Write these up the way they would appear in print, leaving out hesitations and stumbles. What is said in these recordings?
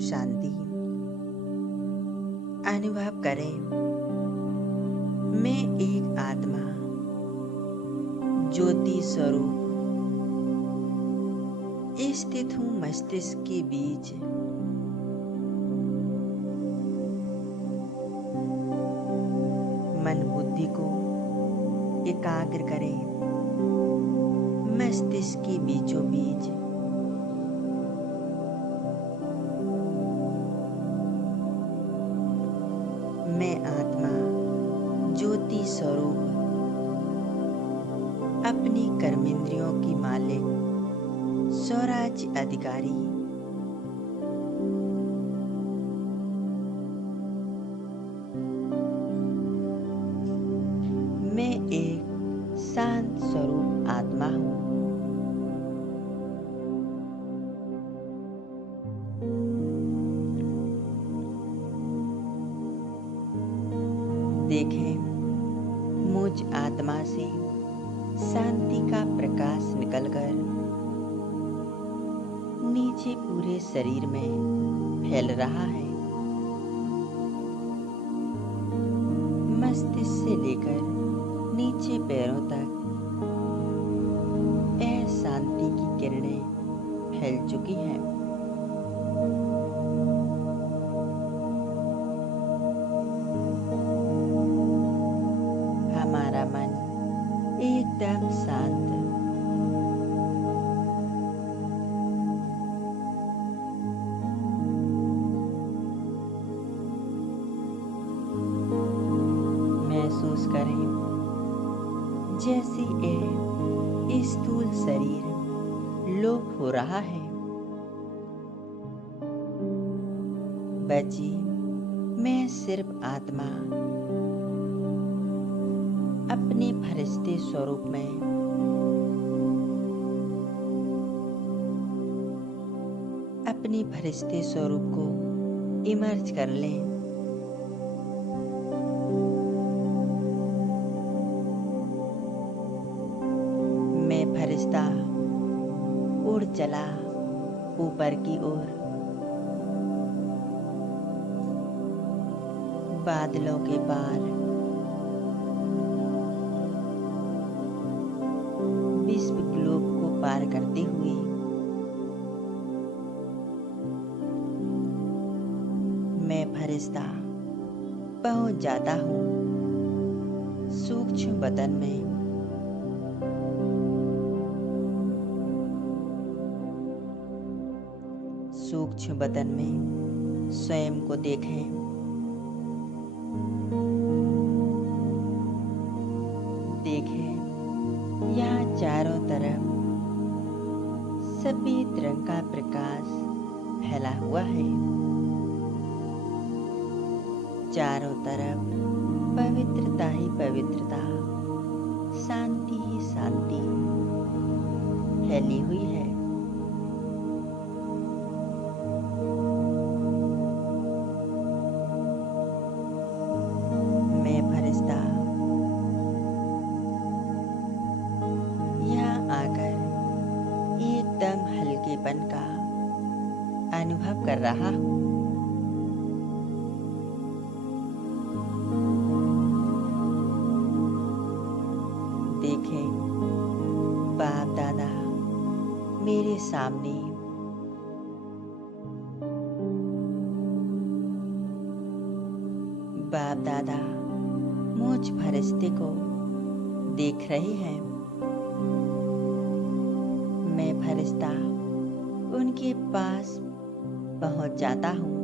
शांति अनुभव करें। मैं एक आत्मा ज्योति स्वरूप स्थित हूँ मस्तिष्क के बीच। मन बुद्धि को एकाग्र करें मस्तिष्क के बीचों बीच। मैं आत्मा ज्योति स्वरूप अपनी कर्मेंद्रियों की मालिक स्वराज्य अधिकारी मैं एक शांत स्वरूप आत्मा हूँ। देखें, मुझ आत्मा से शांति का प्रकाश निकलकर नीचे पूरे शरीर में फैल रहा है। मस्तिष्क से लेकर नीचे पैरों तक शांति की किरणें फैल चुकी हैं। हमारा मन एकदम शांत। महसूस करें जैसे यह स्थूल शरीर लोप हो रहा है। बची मैं सिर्फ आत्मा अपने फरिश्ते स्वरूप में अपने फरिश्ते स्वरूप को इमर्ज कर लें। मैं फरिश्ता उड़ चला ऊपर की ओर। बादलों के पार विश्व ग्लोब को पार करते हुए मैं फरिश्ता पहुंच जाता हूँ सूक्ष्म बदन में। सूक्ष्म बदन में स्वयं को देखें। देखें यहाँ चारों तरफ सफेद रंग का प्रकाश फैला हुआ है। चारों तरफ पवित्रता ही पवित्रता, शांति ही शांति फैली हुई है। मैं फरिश्ता यहाँ आकर एकदम हल्केपन का अनुभव कर रहा हूँ। देखें, बाप दादा मेरे सामने बाप दादा मुझ फरिश्ते को देख रहे हैं। मैं फरिश्ता उनके पास पहुंच जाता हूँ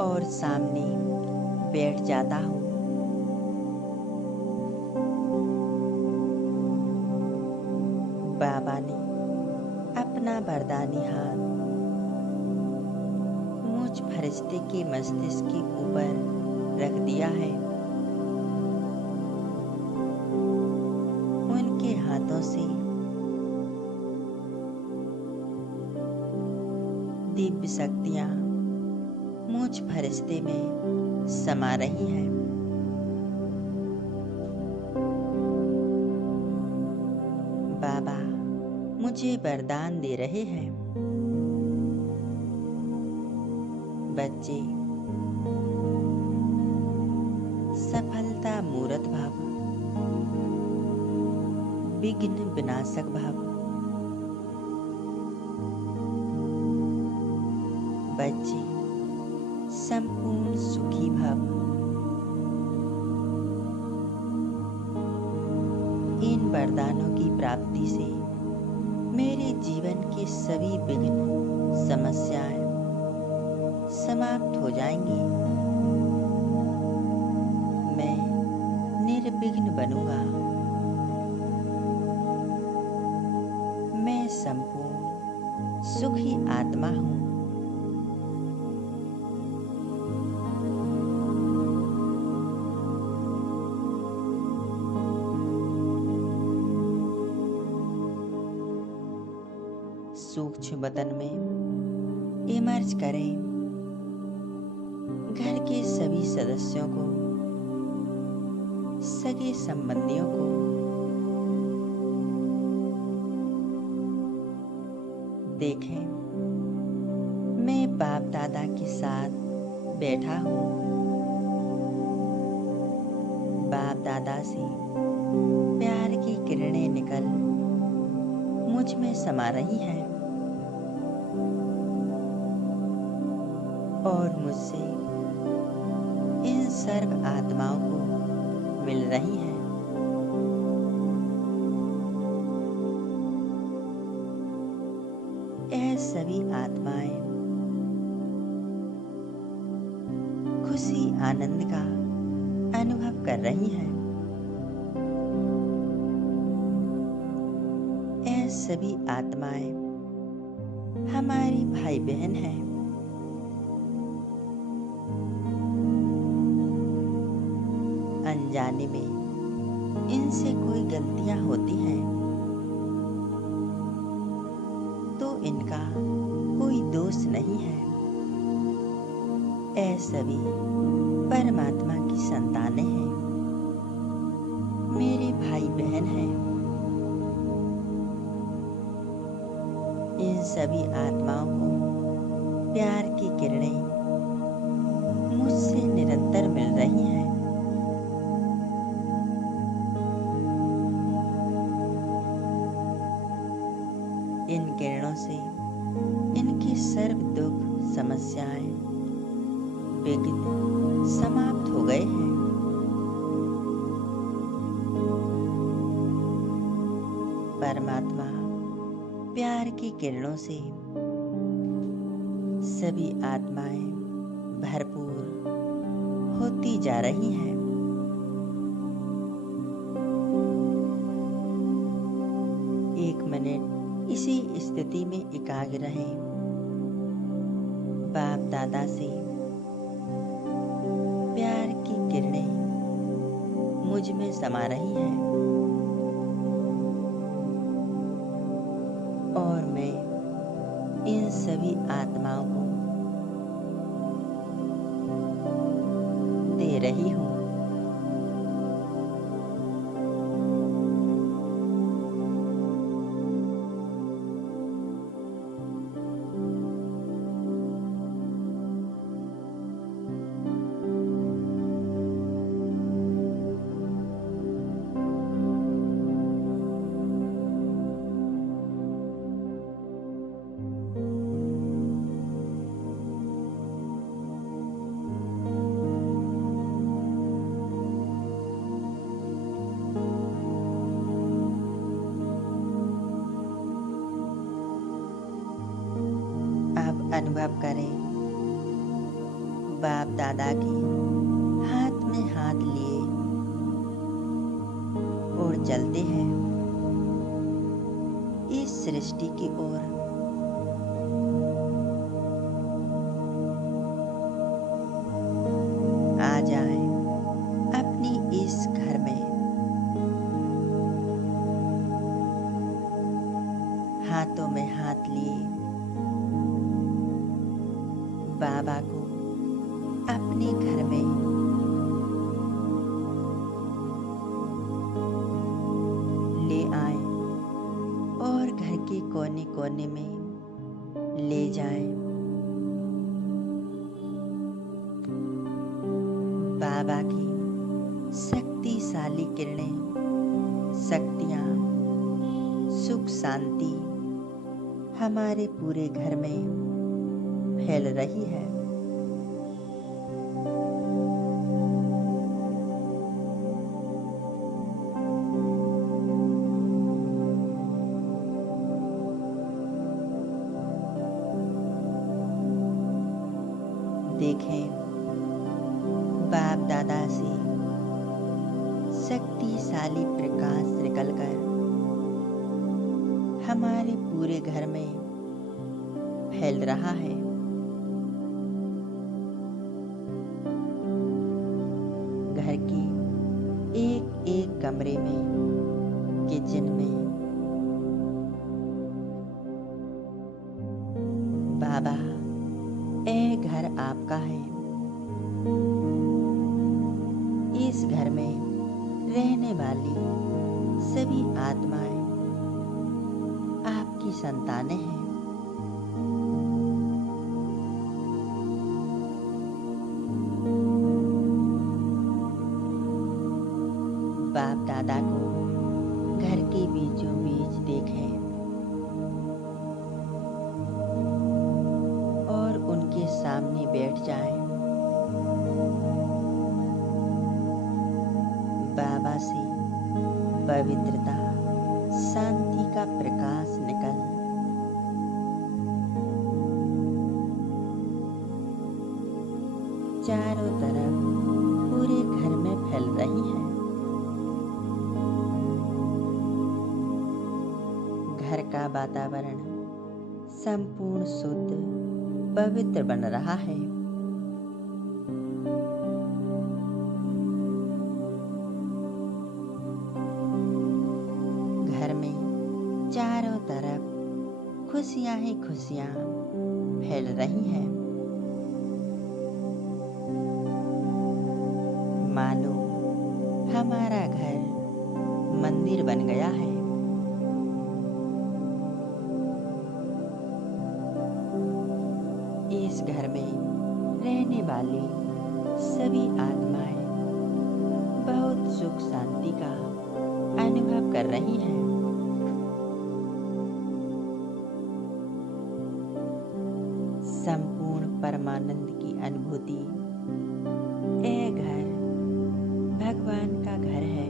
और सामने बैठ जाता हूँ। बाबा ने अपना वरदानी हाथ मुझ फरिश्ते के मस्तिष्क के ऊपर रख दिया है। उनके हाथों से दिव्य शक्तियां मुझ फरिश्ते में समा रही हैं। बाबा मुझे वरदान दे रहे हैं। बच्चे सफलता मूरत भाव, विघ्न विनाशक भाव। बच्चे संपूर्ण सुखी भाव। इन वरदानों की प्राप्ति से मेरे जीवन के सभी विघ्न समस्याएं समाप्त हो जाएंगी। मैं निर्विघ्न बनूंगा। मैं संपूर्ण सुखी आत्मा हूँ। सूक्ष्म बदन में इमर्ज करें। घर के सभी सदस्यों को, सगे संबंधियों को देखें। मैं बाप दादा के साथ बैठा हूँ। बाप दादा से प्यार की किरणें निकल मुझ में समा रही हैं और मुझसे इन सर्व आत्माओं को मिल रही हैं। यह सभी आत्माएं खुशी आनंद का अनुभव कर रही हैं। यह सभी आत्माएं हमारी भाई बहन हैं। अनजाने में इनसे कोई गलतियां होती हैं तो इनका कोई दोष नहीं है। ये सभी परमात्मा की संतानें हैं, मेरे भाई बहन हैं। इन सभी आत्माओं को प्यार की किरणें मुझसे निरंतर मिल रही हैं। इन किरणों से इनके सर्व दुख समस्याएं विघ्न समाप्त हो गए हैं। परमात्मा प्यार की किरणों से सभी आत्माएं भरपूर होती जा रही हैं। एक मिनट इसी स्थिति में एकाग्र रहें। बाप दादा से प्यार की किरणें मुझ में समा रही हैं और मैं इन सभी आत्माओं को दे रही हूँ। अनुभव करें बाप दादा के हाथ में हाथ लिए और चलते हैं इस सृष्टि की ओर। आ जाएं अपनी इस घर में। हाथों में हाथ लिए बाबा को अपने घर में ले आए और घर के कोने कोने में ले जाएं। बाबा की शक्तिशाली किरणें, शक्तियाँ, सुख शांति हमारे पूरे घर में फैल रही है। देखें, बाप दादा से शक्तिशाली प्रकाश निकलकर हमारे पूरे घर में फैल रहा है। घर के एक एक कमरे में, किचन में बाबा, यह घर आपका है। इस घर में रहने वाली सभी आत्माएं आपकी संतानें हैं। बाप दादा को घर के बीचों बीच देखें और उनके सामने बैठ जाएं। बाबा से पवित्रता, शांति का प्रकाश निकल चारों तरफ पूरे घर में फैल रही है। घर का वातावरण संपूर्ण शुद्ध, पवित्र बन रहा है। घर में चारों तरफ खुशियां ही खुशियां फैल रही हैं। मानो हमारा घर मंदिर बन गया है। इस घर में रहने वाली सभी आत्माएं बहुत सुख शांति का अनुभव कर रही हैं। संपूर्ण परमानंद की अनुभूति। यह घर भगवान का घर है।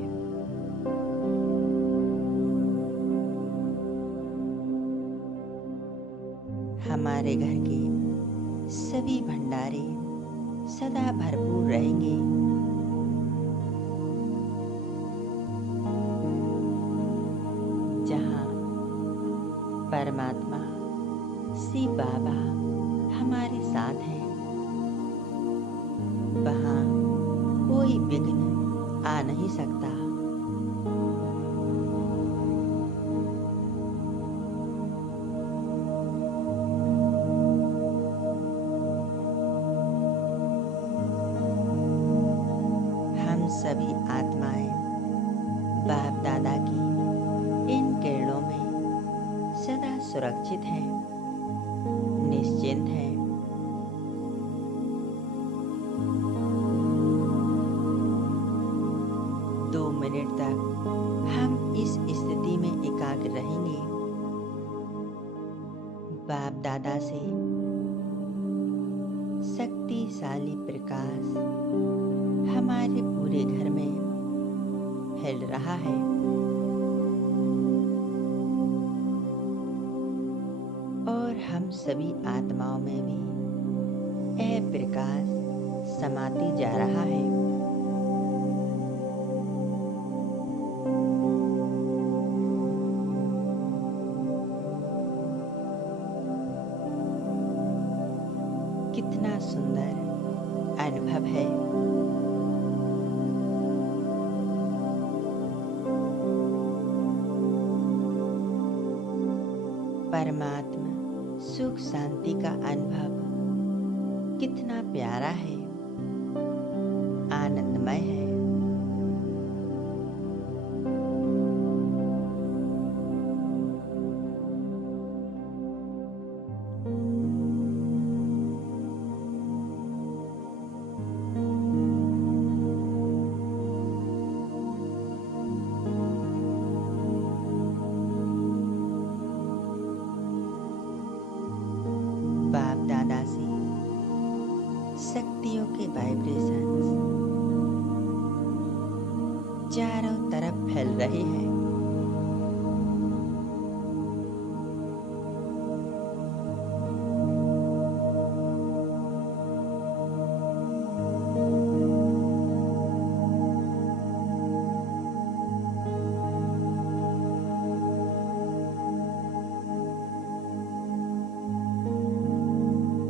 हमारे घर के सभी भंडारे सदा भरपूर रहेंगे। जहाँ परमात्मा शिव बाबा हमारे साथ हैं, वहाँ कोई विघ्न आ नहीं सकता। हम सभी आत्माएं बाप दादा की इन किरणों में सदा सुरक्षित हैं, निश्चिंत हैं। 2 मिनट तक हम इस स्थिति में एकाग्र रहेंगे। बाप दादा से शक्तिशाली प्रकाश हमारे पूरे घर में फैल रहा है। और हम सभी आत्माओं में भी यह प्रकाश समाती जा रहा है। कितना सुंदर अनुभव है। परमात्मा सुख शांति का अनुभव कितना प्यारा है, आनंदमय है। वाइब्रेशंस चारों तरफ फैल रहे हैं।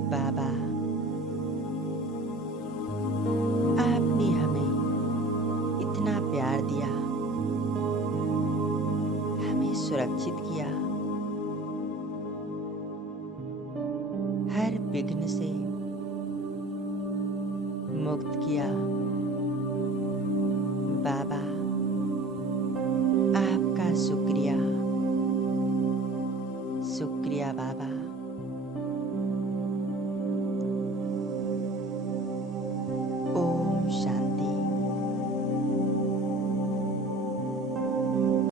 बाबा, आपने हमें इतना प्यार दिया, हमें सुरक्षित किया, हर विघ्न से मुक्त किया। बाबा, आपका शुक्रिया, शुक्रिया बाबा।